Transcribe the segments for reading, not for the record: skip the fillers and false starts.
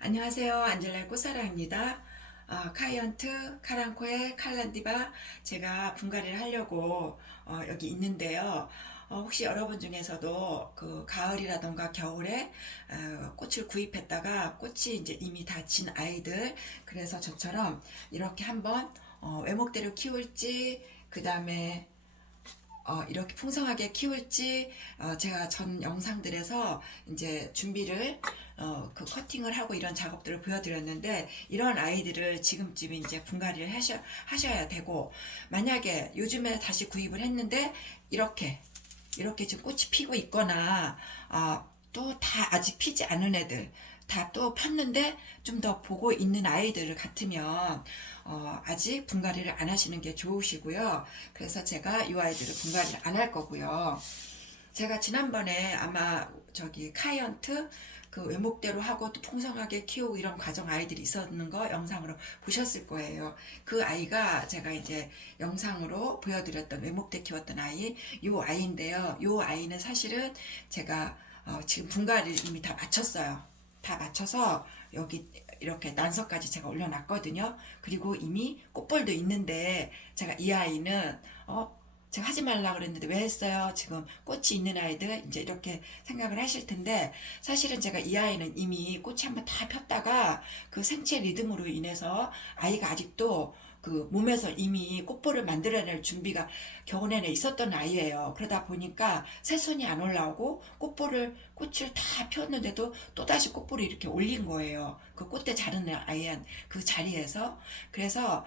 안녕하세요. 안젤라의 꽃사랑입니다. 카이언트, 카랑코의 칼란디바 제가 분갈이를 하려고 여기 있는데요. 혹시 여러분 중에서도 그 가을이라던가 겨울에 꽃을 구입했다가 꽃이 이제 이미 다 진 아이들, 그래서 저처럼 이렇게 한번 외목대로 키울지, 그 다음에 이렇게 풍성하게 키울지, 제가 전 영상들에서 이제 준비를 그 커팅을 하고 이런 작업들을 보여드렸는데, 이런 아이들을 지금쯤 이제 분갈이를 하셔야 되고, 만약에 요즘에 다시 구입을 했는데 이렇게 지금 꽃이 피고 있거나 또 다 아직 피지 않은 애들 다 또 폈는데 좀 더 보고 있는 아이들 같으면 아직 분갈이를 안 하시는 게 좋으시고요. 그래서 제가 이 아이들을 분갈이를 안 할 거고요. 제가 지난번에 아마 저기 카이언트 그 외목대로 하고 또 풍성하게 키우고 이런 과정 아이들이 있었는 거 영상으로 보셨을 거예요. 그 아이가 제가 이제 영상으로 보여드렸던 외목대 키웠던 아이, 요 아이인데요. 요 아이는 사실은 제가 지금 분갈이를 이미 다 마쳤어요. 다 맞춰서 여기 이렇게 난석까지 제가 올려놨거든요. 그리고 이미 꽃볼도 있는데, 제가 이 아이는 제가 하지 말라 그랬는데 왜 했어요? 지금 꽃이 있는 아이들 이제 이렇게 생각을 하실 텐데, 사실은 제가 이 아이는 이미 꽃이 한번 다 폈다가 그 생체 리듬으로 인해서 아이가 아직도 그 몸에서 이미 꽃볼을 만들어낼 준비가 겨우 내내 있었던 아이예요. 그러다 보니까 새순이 안 올라오고 꽃을 다 폈는데도 또다시 꽃볼을 이렇게 올린 거예요. 그 꽃대 자른 아이한 그 자리에서. 그래서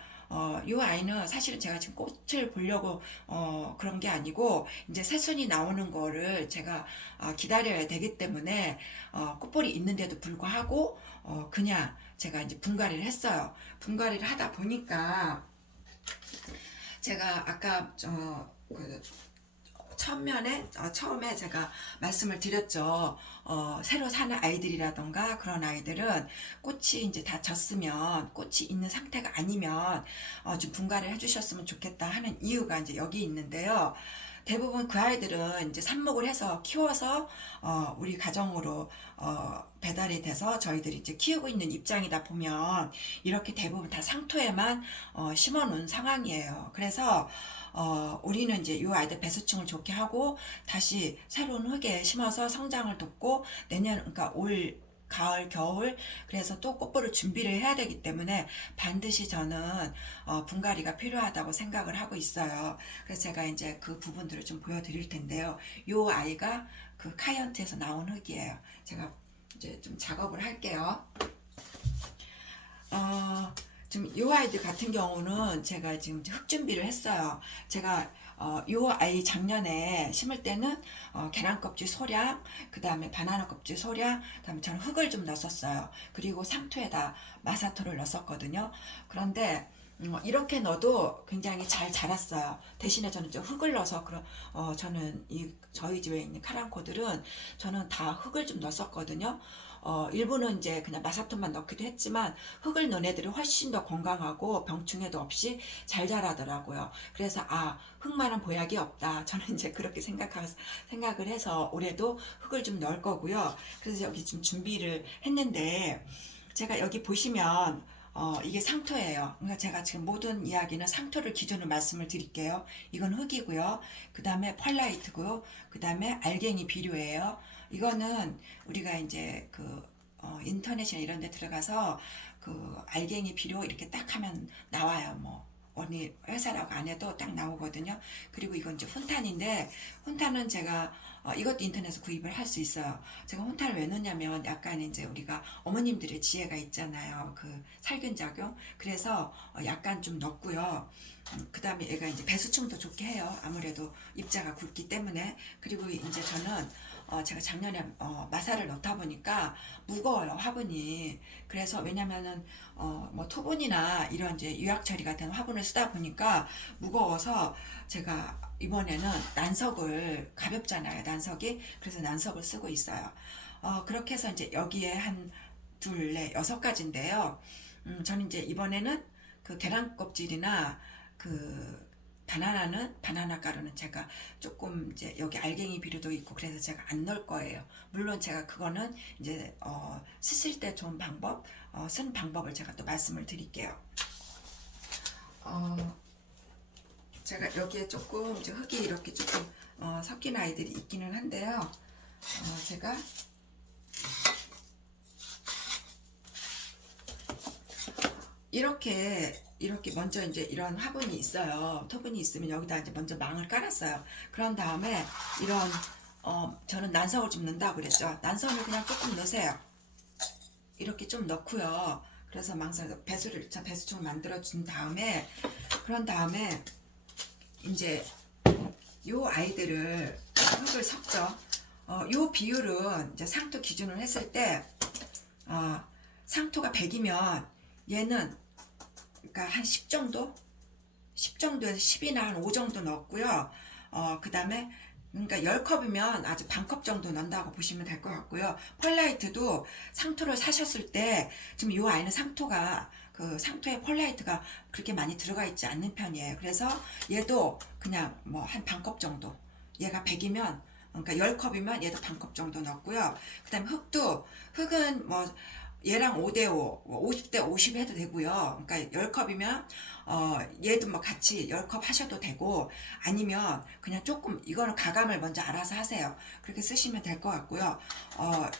이 아이는 사실은 제가 지금 꽃을 보려고 그런 게 아니고, 이제 새순이 나오는 거를 제가 기다려야 되기 때문에 꽃볼이 있는데도 불구하고 그냥 제가 이제 분갈이를 했어요. 분갈이를 하다 보니까 제가 아까 그 처음에 제가 말씀을 드렸죠. 새로 사는 아이들이라던가 그런 아이들은 꽃이 이제 다 졌으면, 꽃이 있는 상태가 아니면 좀 분갈이를 해주셨으면 좋겠다 하는 이유가 이제 여기 있는데요. 대부분 그 아이들은 이제 삽목을 해서 키워서 우리 가정으로 배달이 돼서 저희들이 이제 키우고 있는 입장이다 보면 이렇게 대부분 다 상토에만 심어 놓은 상황이에요. 그래서 우리는 이제 이 아이들 배수층을 좋게 하고 다시 새로운 흙에 심어서 성장을 돕고, 그러니까 올 가을, 겨울, 그래서 또 꽃보를 준비를 해야 되기 때문에 반드시 저는 분갈이가 필요하다고 생각을 하고 있어요. 그래서 제가 이제 그 부분들을 좀 보여드릴 텐데요. 요 아이가 그 카이언트에서 나온 흙이에요. 제가 이제 좀 작업을 할게요. 지금 이 아이들 같은 경우는 제가 지금 흙 준비를 했어요. 제가 이 아이 작년에 심을 때는 계란 껍질 소량, 그 다음에 바나나 껍질 소량, 그 다음에 저는 흙을 좀 넣었어요. 그리고 상토에다 마사토를 넣었거든요. 그런데 이렇게 넣어도 굉장히 잘 자랐어요. 대신에 저는 좀 흙을 넣어서 저는 저희 집에 있는 카랑코들은 저는 다 흙을 좀 넣었거든요. 일부는 이제 그냥 마사토만 넣기도 했지만 흙을 넣은 애들이 훨씬 더 건강하고 병충해도 없이 잘 자라더라고요. 그래서 흙만한 보약이 없다. 저는 이제 그렇게 생각을 해서 올해도 흙을 좀 넣을 거고요. 그래서 여기 지금 준비를 했는데, 제가 여기 보시면 이게 상토예요. 그러니까 제가 지금 모든 이야기는 상토를 기준으로 말씀을 드릴게요. 이건 흙이고요. 그 다음에 펄라이트고요. 그 다음에 알갱이 비료예요. 이거는 우리가 이제 인터넷이나 이런 데 들어가서 그 알갱이 비료 이렇게 딱 하면 나와요. 뭐 어디 회사라고 안 해도 딱 나오거든요. 그리고 이건 이제 혼탄인데, 혼탄은 제가 이것도 인터넷에서 구입을 할 수 있어요. 제가 혼탄을 왜 넣냐면 약간 이제 우리가 어머님들의 지혜가 있잖아요. 그 살균 작용. 그래서 약간 좀 넣고요. 그 다음에 얘가 이제 배수층도 좋게 해요. 아무래도 입자가 굵기 때문에. 그리고 이제 저는 제가 작년에 마사를 넣다 보니까 무거워요, 화분이. 그래서 왜냐면은 뭐 토분이나 이런 이제 유약 처리 같은 화분을 쓰다 보니까 무거워서 제가 이번에는 난석을, 가볍잖아요, 난석이. 그래서 난석을 쓰고 있어요. 그렇게 해서 이제 여기에 한 둘, 넷, 여섯 가지인데요. 저는 이제 이번에는 그 계란 껍질이나 그 바나나는 바나나 가루는 제가 조금 이제 여기 알갱이 비료도 있고 그래서 제가 안 넣을 거예요. 물론 제가 그거는 이제 쓰실 때 좋은 방법, 쓴 방법을 제가 또 말씀을 드릴게요. 제가 여기에 조금 이제 흙이 이렇게 조금 섞인 아이들이 있기는 한데요. 제가 이렇게 먼저 이제 이런 화분이 있어요. 토분이 있으면 여기다 이제 먼저 망을 깔았어요. 그런 다음에 이런 저는 난석을 좀 넣는다고 그랬죠. 난석을 그냥 조금 넣으세요. 이렇게 좀 넣고요. 그래서 배수충을 만들어 준 다음에 그런 다음에 이제 요 아이들을 흙을 섞죠. 요 비율은 이제 상토 기준으로 했을 때 상토가 100이면 얘는 그러니까 한 10 정도? 10 정도에서 10이나 한 5 정도 넣었고요. 그 다음에 그러니까 10컵이면 아주 반컵 정도 넣는다고 보시면 될 것 같고요. 펄라이트도 상토를 사셨을 때 지금 이 아이는 상토에 펄라이트가 그렇게 많이 들어가 있지 않는 편이에요. 그래서 얘도 그냥 뭐 한 반컵 정도. 얘가 100이면 그러니까 10컵이면 얘도 반컵 정도 넣었고요. 그 다음에 흙은 뭐 얘랑 5대5, 50대50 해도 되고요. 그러니까 10컵이면 얘도 뭐 같이 10컵 하셔도 되고 아니면 그냥 조금 이거는 가감을 먼저 알아서 하세요. 그렇게 쓰시면 될 것 같고요.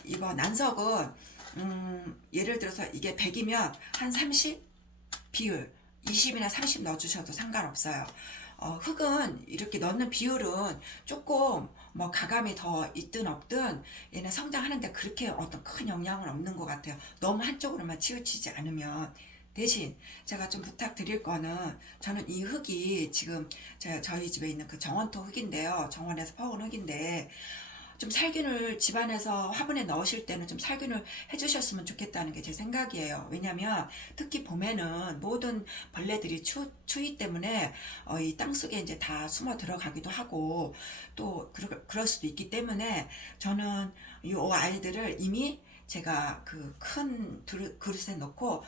이거 난석은 예를 들어서 이게 100이면 한 30 비율 20이나 30 넣어주셔도 상관없어요. 흙은 이렇게 넣는 비율은 조금 뭐 가감이 더 있든 없든 얘는 성장하는데 그렇게 어떤 큰 영향은 없는 것 같아요. 너무 한쪽으로만 치우치지 않으면. 대신 제가 좀 부탁드릴 거는 저는 이 흙이 지금 저희 집에 있는 그 정원토 흙인데요. 정원에서 퍼온 흙인데 좀 살균을 집안에서 화분에 넣으실 때는 좀 살균을 해주셨으면 좋겠다는 게 제 생각이에요. 왜냐면 특히 봄에는 모든 벌레들이 추위 때문에 이 땅속에 이제 다 숨어 들어가기도 하고 또 그럴 수도 있기 때문에 저는 이 아이들을 이미 제가 그 큰 그릇에 넣고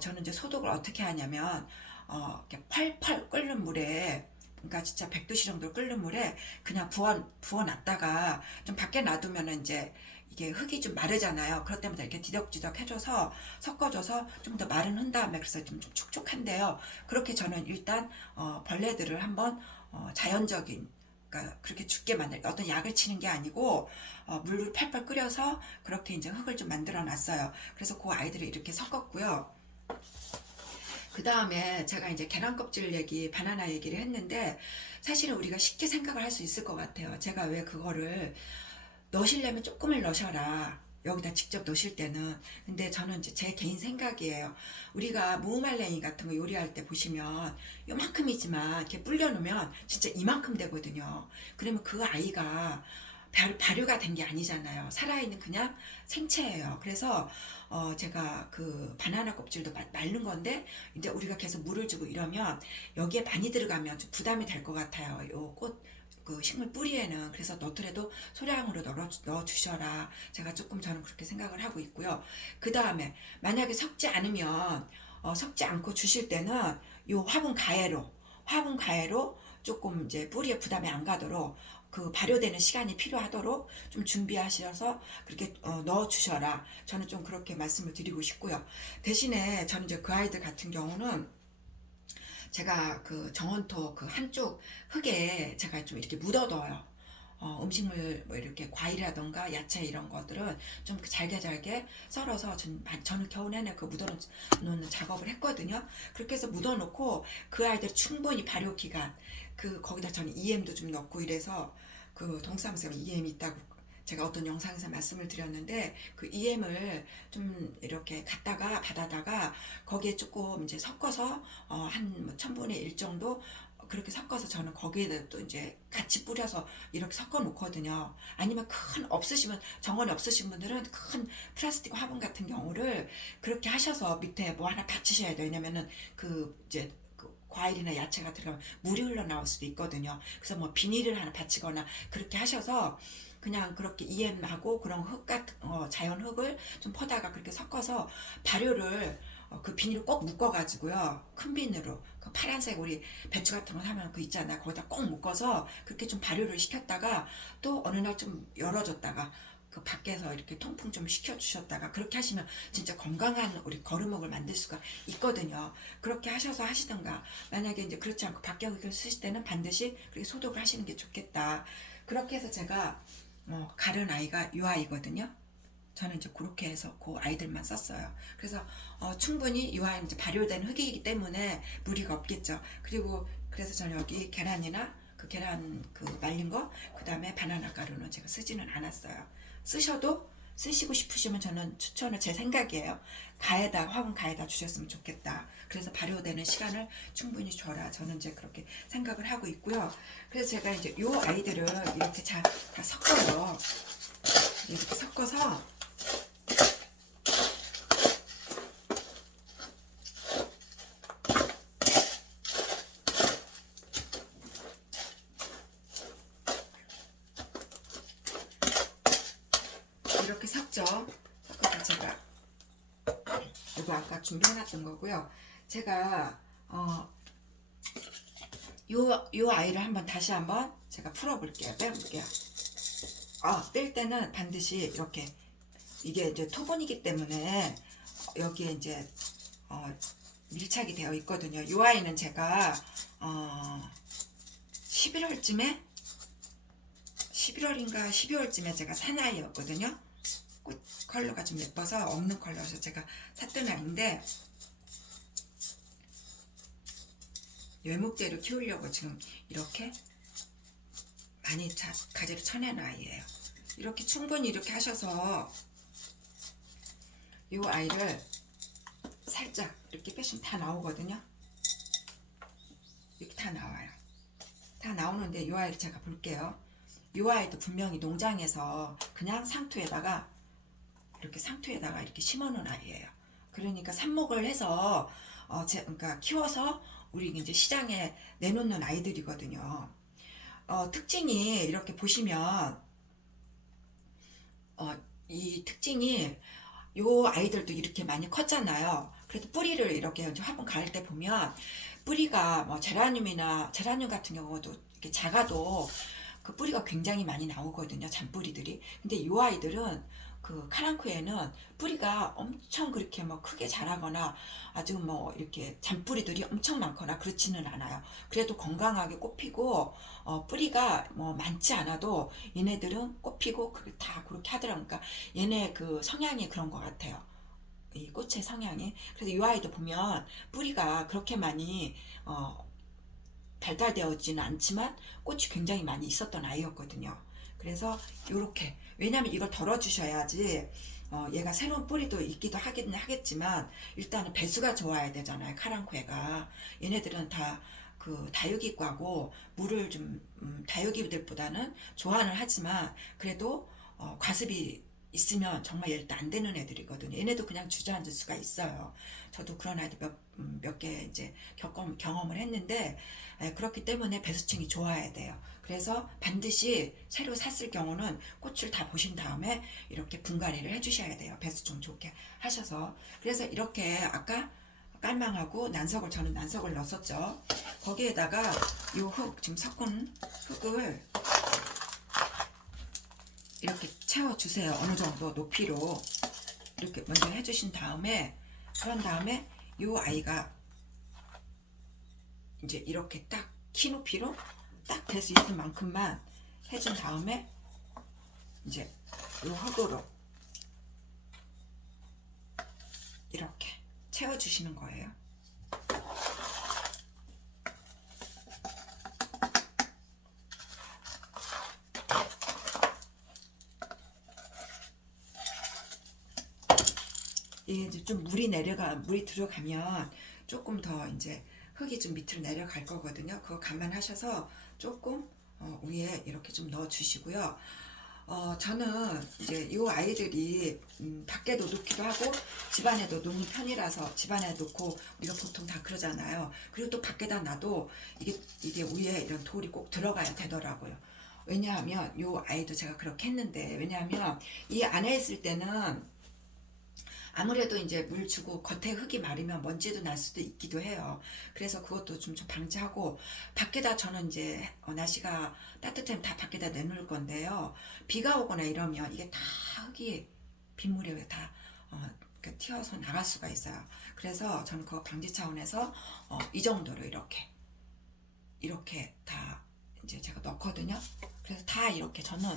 저는 이제 소독을 어떻게 하냐면 이렇게 펄펄 끓는 물에 그러니까 진짜 100도씨 정도 끓는 물에 그냥 부어놨다가 좀 밖에 놔두면은 이제 이게 흙이 좀 마르잖아요. 그럴 때마다 이렇게 디덕디덕 해줘서 섞어줘서 좀 더 마른 흔 다음에 그래서 좀 촉촉한데요. 그렇게 저는 일단 벌레들을 한번 자연적인 그러니까 그렇게 죽게 만들 어떤 약을 치는 게 아니고 물을 팔팔 끓여서 그렇게 이제 흙을 좀 만들어 놨어요. 그래서 그 아이들을 이렇게 섞었고요. 그 다음에 제가 이제 계란 껍질 바나나 얘기를 했는데 사실은 우리가 쉽게 생각을 할 수 있을 것 같아요. 제가 왜 그거를 넣으시려면 조금을 넣으셔라. 여기다 직접 넣으실 때는. 근데 저는 이제 제 개인 생각이에요. 우리가 무말랭이 같은 거 요리할 때 보시면 요만큼이지만 이렇게 불려놓으면 진짜 이만큼 되거든요. 그러면 그 아이가 발효가 된 게 아니잖아요. 살아있는 그냥 생체예요. 그래서 제가 그 바나나 껍질도 말른 건데 이제 우리가 계속 물을 주고 이러면 여기에 많이 들어가면 좀 부담이 될 것 같아요. 그 식물 뿌리에는. 그래서 넣더라도 소량으로 넣어 주셔라. 제가 조금 저는 그렇게 생각을 하고 있고요. 그 다음에 만약에 섞지 않고 주실 때는 요 화분 가해로 조금 이제 뿌리에 부담이 안 가도록 그 발효되는 시간이 필요하도록 좀 준비하셔서 그렇게 넣어 주셔라. 저는 좀 그렇게 말씀을 드리고 싶고요. 대신에 저는 이제 그 아이들 같은 경우는 제가 그 정원토 그 한쪽 흙에 제가 좀 이렇게 묻어둬요. 음식물 뭐 이렇게 과일이라던가 야채 이런 것들은 좀 잘게 썰어서 저는 겨우 내내 그 묻어놓는 작업을 했거든요. 그렇게 해서 묻어놓고 그 아이들 충분히 발효 기간 거기다 저는 EM도 좀 넣고 이래서 그 동사무소에 EM이 있다고 제가 어떤 영상에서 말씀을 드렸는데 그 EM을 좀 이렇게 받아다가 거기에 조금 이제 섞어서 한 1000분의 1 정도 그렇게 섞어서 저는 거기에다 또 이제 같이 뿌려서 이렇게 섞어 놓거든요. 아니면 정원이 없으신 분들은 큰 플라스틱 화분 같은 경우를 그렇게 하셔서 밑에 뭐 하나 받치셔야 돼요. 왜냐면은 이제 과일이나 야채가 들어가면 물이 흘러나올 수도 있거든요. 그래서 뭐 비닐을 하나 받치거나 그렇게 하셔서 그냥 그렇게 EM하고 그런 자연 흙을 좀 퍼다가 그렇게 섞어서 발효를 그 비닐을 꼭 묶어가지고요. 큰 비닐로 그 파란색 우리 배추 같은 거 사면 그 있잖아. 거기다 꼭 묶어서 그렇게 좀 발효를 시켰다가 또 어느 날 좀 열어줬다가 그 밖에서 이렇게 통풍 좀 시켜주셨다가 그렇게 하시면 진짜 건강한 우리 거름목을 만들 수가 있거든요. 그렇게 하셔서 하시던가 만약에 이제 그렇지 않고 밖에 쓰실 때는 반드시 그렇게 소독을 하시는 게 좋겠다. 그렇게 해서 제가 가른 아이가 이 아이거든요. 저는 이제 그렇게 해서 그 아이들만 썼어요. 그래서 충분히 이 아이는 이제 발효된 흙이기 때문에 무리가 없겠죠. 그리고 그래서 저는 여기 계란이나 그 계란 그 말린 거, 그 다음에 바나나 가루는 제가 쓰지는 않았어요. 쓰셔도 쓰시고 싶으시면 저는 추천을 제 생각이에요. 가에다 화분 가에다 주셨으면 좋겠다. 그래서 발효되는 시간을 충분히 줘라. 저는 이제 그렇게 생각을 하고 있고요. 그래서 제가 이제 요 아이들을 이렇게 다 섞어요. 이렇게 섞어서 이렇게 섞죠. 섞어서 제가 이거 아까 준비해놨던 거고요. 제가 요 아이를 한번 다시 한번 제가 풀어볼게요. 빼볼게요. 뺄 때는 반드시 이렇게 이게 이제 토분이기 때문에 여기에 이제 밀착이 되어 있거든요. 요 아이는 제가 11월쯤에 11월인가 12월쯤에 제가 산 아이였거든요. 꽃 컬러가 좀 예뻐서 없는 컬러여서 제가 샀던 아이인데 외목대로 키우려고 지금 이렇게 많이 가지를 쳐낸 아이예요. 이렇게 충분히 이렇게 하셔서 이 아이를 살짝 이렇게 빼시면 다 나오거든요. 이렇게 다 나와요. 다 나오는데 이 아이를 제가 볼게요. 이 아이도 분명히 농장에서 그냥 상토에다가 이렇게 심어놓은 아이예요. 그러니까 삽목을 해서 그러니까 키워서 우리 이제 시장에 내놓는 아이들이거든요. 특징이 이렇게 보시면 이 특징이 요 아이들도 이렇게 많이 컸잖아요. 그래도 뿌리를 이렇게 화분 가을 때 보면 뿌리가 뭐 제라늄 같은 경우도 이렇게 작아도 그 뿌리가 굉장히 많이 나오거든요. 잔뿌리들이. 근데 이 아이들은 그 카랑크에는 뿌리가 엄청 그렇게 뭐 크게 자라거나 아주 뭐 이렇게 잔뿌리들이 엄청 많거나 그렇지는 않아요. 그래도 건강하게 꽃피고 뿌리가 뭐 많지 않아도 얘네들은 꽃피고 다 그렇게 하더라고요. 그러니까 얘네 그 성향이 그런 것 같아요. 이 꽃의 성향이. 그래서 이 아이도 보면 뿌리가 그렇게 많이 발달되어지는 않지만 꽃이 굉장히 많이 있었던 아이였거든요. 그래서 이렇게 왜냐면 이걸 덜어주셔야지 얘가 새로운 뿌리도 있기도 하겠지만 일단은 배수가 좋아야 되잖아요. 카랑코에가 얘네들은 다 그 다육이과고 물을 좀 다육이들보다는 좋아는 하지만 그래도 과습이 있으면 정말 일단 안 되는 애들이거든요. 얘네도 그냥 주저앉을 수가 있어요. 저도 그런 아이들 몇 개 이제 경험을 했는데 그렇기 때문에 배수층이 좋아야 돼요. 그래서 반드시 새로 샀을 경우는 꽃을 다 보신 다음에 이렇게 분갈이를 해주셔야 돼요. 배수 좀 좋게 하셔서. 그래서 이렇게 아까 깔망하고 저는 난석을 넣었었죠. 거기에다가 요 지금 섞은 흙을 이렇게 채워주세요. 어느 정도 높이로 이렇게 먼저 해주신 다음에 그런 다음에 요 아이가 이제 이렇게 딱 키 높이로 딱 될 수 있을 만큼만 해준 다음에 이제 요 흙으로 이렇게 채워주시는 거예요. 이게 좀 물이 들어가면 조금 더 이제 흙이 좀 밑으로 내려갈 거거든요. 그거 감안하셔서 조금 위에 이렇게 좀 넣어 주시고요. 저는 이제 이 아이들이 밖에도 놓기도 하고 집안에도 놓는 편이라서 집안에 놓고 우리가 보통 다 그러잖아요. 그리고 또 밖에다 놔도 이게 위에 이런 돌이 꼭 들어가야 되더라고요. 왜냐하면 이 아이도 제가 그렇게 했는데 왜냐하면 이 안에 있을 때는 아무래도 이제 물 주고 겉에 흙이 마르면 먼지도 날 수도 있기도 해요. 그래서 그것도 좀 방지하고, 밖에다 저는 이제 날씨가 따뜻하면 다 밖에다 내놓을 건데요. 비가 오거나 이러면 이게 다 흙이 빗물에 다 튀어서 나갈 수가 있어요. 그래서 저는 그거 방지 차원에서 이 정도로 이렇게 다 이제 제가 넣거든요. 그래서 다 이렇게 저는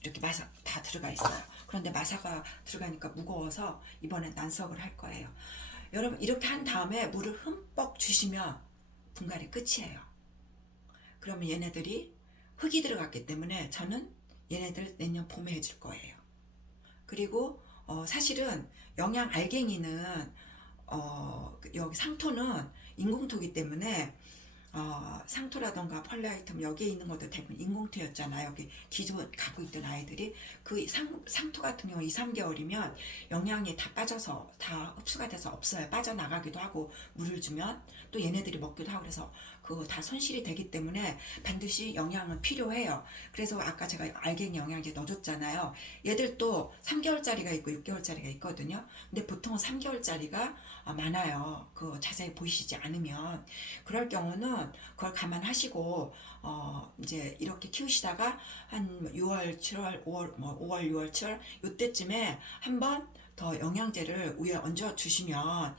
이렇게 마사 다 들어가 있어요. 그런데 마사가 들어가니까 무거워서 이번엔 난석을 할 거예요. 여러분, 이렇게 한 다음에 물을 흠뻑 주시면 분갈이 끝이에요. 그러면 얘네들이 흙이 들어갔기 때문에 저는 얘네들 내년 봄에 해줄 거예요. 그리고 사실은 영양 알갱이는 여기 상토는 인공토기 때문에 상토라던가 펄라이텀 여기에 있는 것도 대부분 인공토였잖아요. 여기 기존 갖고 있던 아이들이 그 상토 같은 경우 2, 3개월이면 영양이 다 빠져서 다 흡수가 돼서 없어요. 빠져나가기도 하고 물을 주면 또 얘네들이 먹기도 하고 그래서 그거 다 손실이 되기 때문에 반드시 영양은 필요해요. 그래서 아까 제가 알갱이 영양제 넣어줬잖아요. 얘들도 3개월짜리가 있고 6개월짜리가 있거든요. 근데 보통은 3개월짜리가 많아요. 그 자세히 보이시지 않으면. 그럴 경우는 그걸 감안하시고 이제 이렇게 키우시다가 한 6월, 7월, 5월, 5월, 6월, 7월 요때쯤에 한번 더 영양제를 위에 얹어 주시면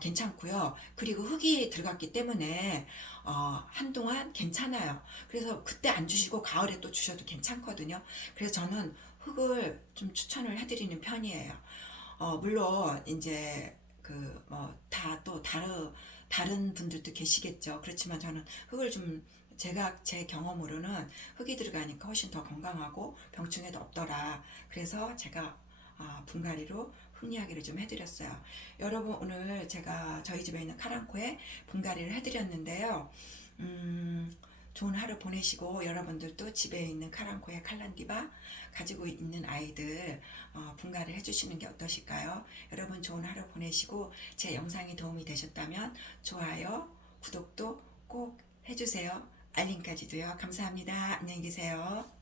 괜찮고요. 그리고 흙이 들어갔기 때문에 한동안 괜찮아요. 그래서 그때 안 주시고 가을에 또 주셔도 괜찮거든요. 그래서 저는 흙을 좀 추천을 해드리는 편이에요. 물론 이제 그 뭐 다 또 다른 분들도 계시겠죠. 그렇지만 저는 흙을 좀 제가 제 경험으로는 흙이 들어가니까 훨씬 더 건강하고 병충해도 없더라. 그래서 제가 분갈이로 흙 이야기를 좀 해드렸어요. 여러분, 오늘 제가 저희 집에 있는 카랑코에 분갈이를 해드렸는데요. 좋은 하루 보내시고 여러분들도 집에 있는 카랑코의 칼란디바 가지고 있는 아이들 분갈이 해주시는 게 어떠실까요? 여러분, 좋은 하루 보내시고 제 영상이 도움이 되셨다면 좋아요, 구독도 꼭 해주세요. 알림까지도요. 감사합니다. 안녕히 계세요.